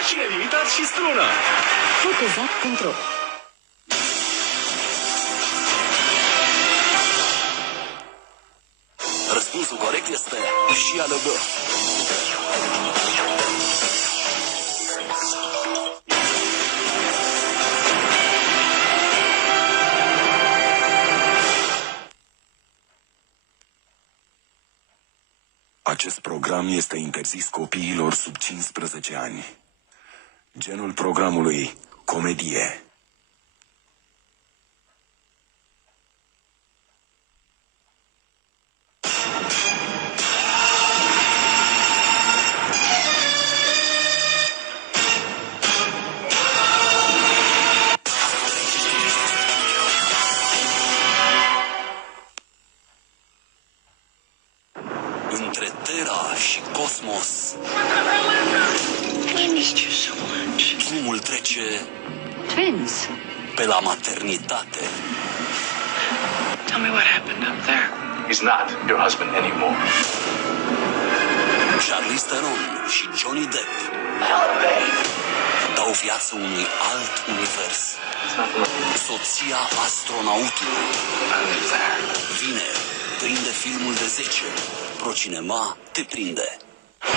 și nelimitat și strună. Fotezat.ro. Răspunsul corect este și ale B. Acest program este interzis copiilor sub 15 ani. Genul programului: comedie. Între Terra și Cosmos, I missed you so much. drumul trece Twins. pe la maternitate. Tell me what happened up there. He's not your husband anymore. Charlize Theron și Johnny Depp dau viață unui alt univers. Soția astronautului. Vineri, prinde filmul de 10. Procinema te prinde.